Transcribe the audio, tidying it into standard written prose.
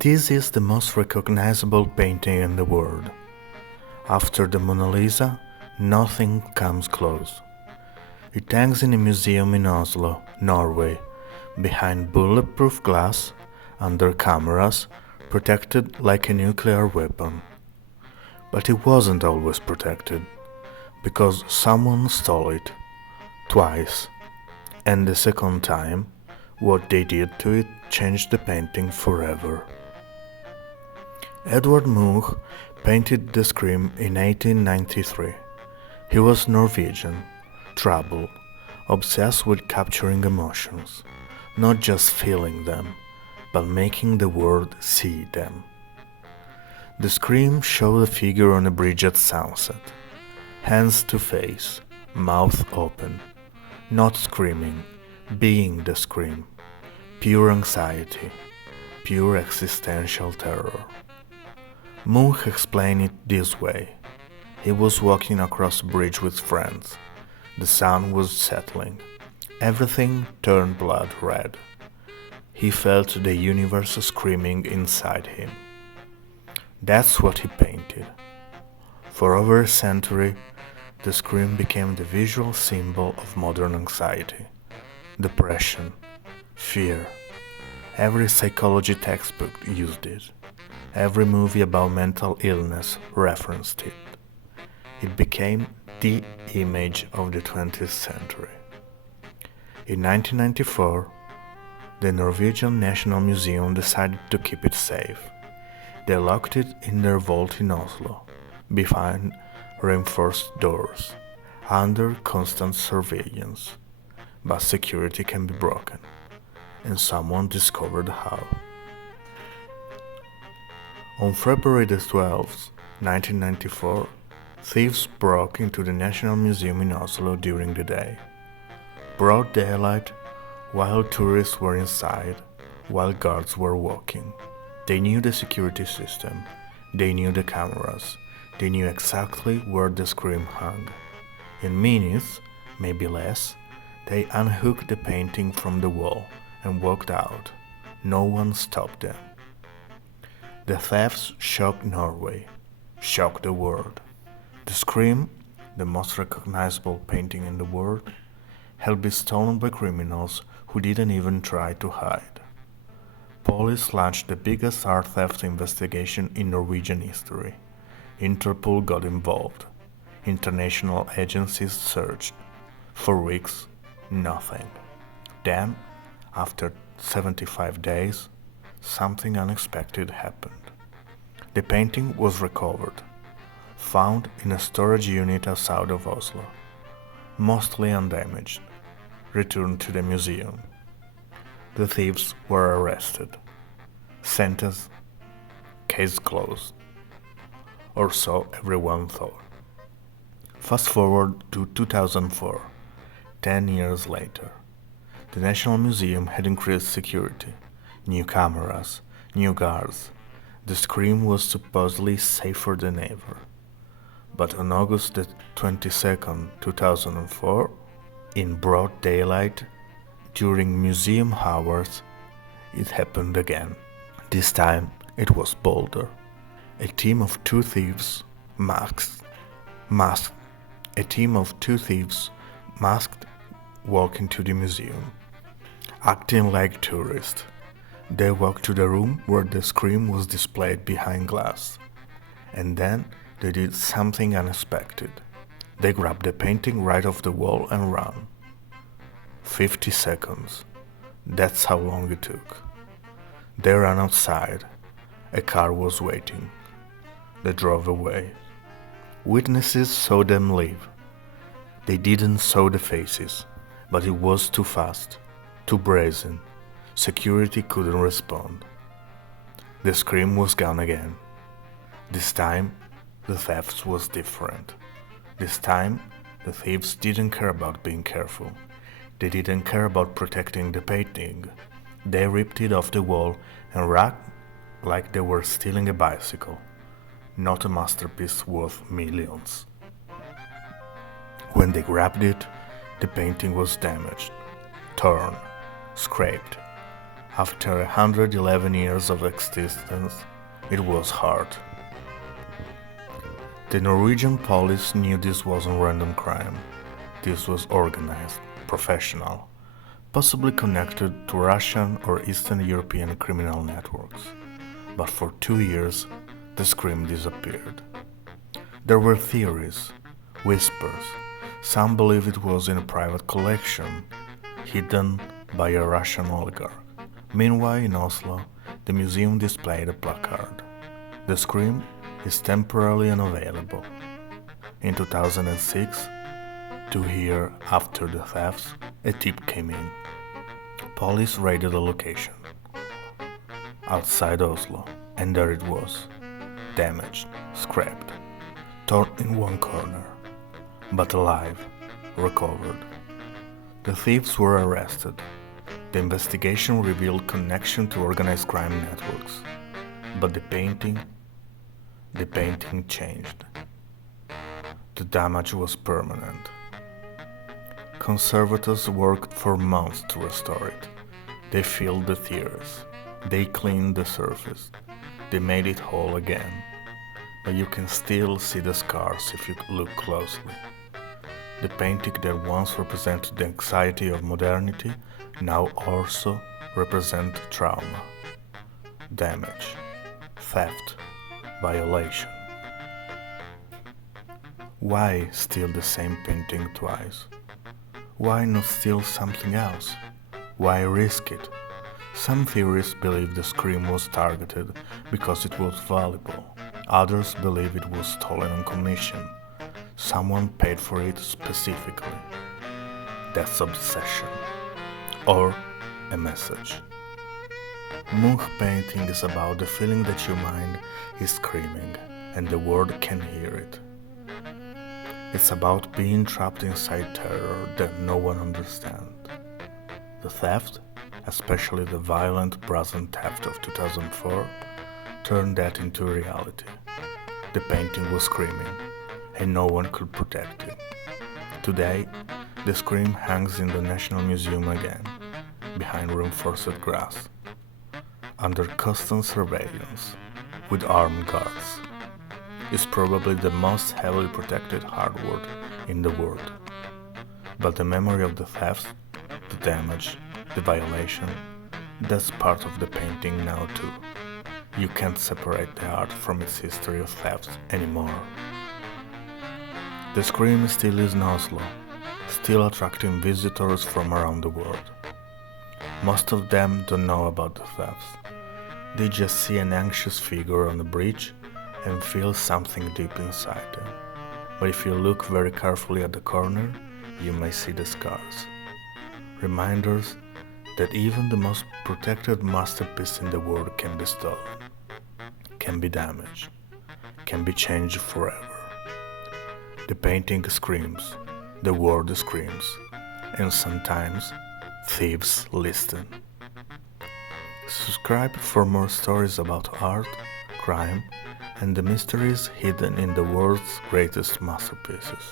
This is the most recognizable painting in the world. After the Mona Lisa, nothing comes close. It hangs in a museum in Oslo, Norway, behind bulletproof glass, under cameras, protected like a nuclear weapon. But it wasn't always protected, because someone stole it, twice, and the second time, what they did to it changed the painting forever. Edvard Munch painted the Scream in 1893. He was Norwegian, troubled, obsessed with capturing emotions, not just feeling them, but making the world see them. The Scream showed a figure on a bridge at sunset, hands to face, mouth open, not screaming, being the scream, pure anxiety, pure existential terror. Munch explained it this way. He was walking across a bridge with friends. The sun was settling. Everything turned blood red. He felt the universe screaming inside him. That's what he painted. For over a century, the Scream became the visual symbol of modern anxiety, depression, fear. Every psychology textbook used it. Every movie about mental illness referenced it. It became the image of the 20th century. In 1994, the Norwegian National Museum decided to keep it safe. They locked it in their vault in Oslo, behind reinforced doors, under constant surveillance. But security can be broken, and someone discovered how. On February the 12th, 1994, thieves broke into the National Museum in Oslo during the day. Broad daylight, while tourists were inside, while guards were walking. They knew the security system, they knew the cameras, they knew exactly where the Scream hung. In minutes, maybe less, they unhooked the painting from the wall and walked out. No one stopped them. The thefts shocked Norway, shocked the world. The Scream, the most recognizable painting in the world, had been stolen by criminals who didn't even try to hide. Police launched the biggest art theft investigation in Norwegian history. Interpol got involved. International agencies searched. For weeks, nothing. Then, after 75 days, something unexpected happened. The painting was recovered, found in a storage unit outside of Oslo, mostly undamaged, returned to the museum. The thieves were arrested, sentenced, case closed, or so everyone thought. Fast forward to 2004, 10 years later. The National Museum had increased security. New cameras, new guards. The Scream was supposedly safer than ever. But on August the 22nd, 2004, in broad daylight, during museum hours, it happened again. This time it was bolder. A team of two thieves, masked, walk into the museum, acting like tourists. They walked to the room where the Scream was displayed behind glass. And then they did something unexpected. They grabbed the painting right off the wall and ran. 50 seconds. That's how long it took. They ran outside. A car was waiting. They drove away. Witnesses saw them leave. They didn't saw the faces, but it was too fast, too brazen. Security couldn't respond. The Scream was gone again. This time, the theft was different. This time, the thieves didn't care about being careful. They didn't care about protecting the painting. They ripped it off the wall and ran like they were stealing a bicycle, not a masterpiece worth millions. When they grabbed it, the painting was damaged, torn, scraped. After 111 years of existence, it was hard. The Norwegian police knew this wasn't random crime. This was organized, professional, possibly connected to Russian or Eastern European criminal networks. But for 2 years, the scream disappeared. There were theories, whispers. Some believe it was in a private collection, hidden by a Russian oligarch. Meanwhile, in Oslo, the museum displayed a placard. The scream is temporarily unavailable. In 2006, 2 years after the thefts, a tip came in. Police raided the location outside Oslo, and there it was, damaged, scrapped, torn in one corner, but alive, recovered. The thieves were arrested. The investigation revealed connection to organized crime networks, but the painting changed. The damage was permanent. Conservators worked for months to restore it. They filled the tears. They cleaned the surface. They made it whole again. But you can still see the scars if you look closely. The painting that once represented the anxiety of modernity now also represents trauma, damage, theft, violation. Why steal the same painting twice? Why not steal something else? Why risk it? Some theorists believe the scream was targeted because it was valuable. Others believe it was stolen on commission. Someone paid for it specifically. That's obsession. Or a message. Munch painting is about the feeling that your mind is screaming and the world can hear it. It's about being trapped inside terror that no one understands. The theft, especially the violent brazen theft of 2004, turned that into reality. The painting was screaming, and no one could protect it. Today, the scream hangs in the National Museum again, behind reinforced glass, under constant surveillance, with armed guards. It's probably the most heavily protected hardware in the world. But the memory of the theft, the damage, the violation, that's part of the painting now too. You can't separate the art from its history of thefts anymore. The scream still is in Oslo, still attracting visitors from around the world. Most of them don't know about the thefts. They just see an anxious figure on the bridge and feel something deep inside them. But if you look very carefully at the corner, you may see the scars. Reminders that even the most protected masterpiece in the world can be stolen, can be damaged, can be changed forever. The painting screams, the world screams, and sometimes thieves listen. Subscribe for more stories about art, crime, and the mysteries hidden in the world's greatest masterpieces.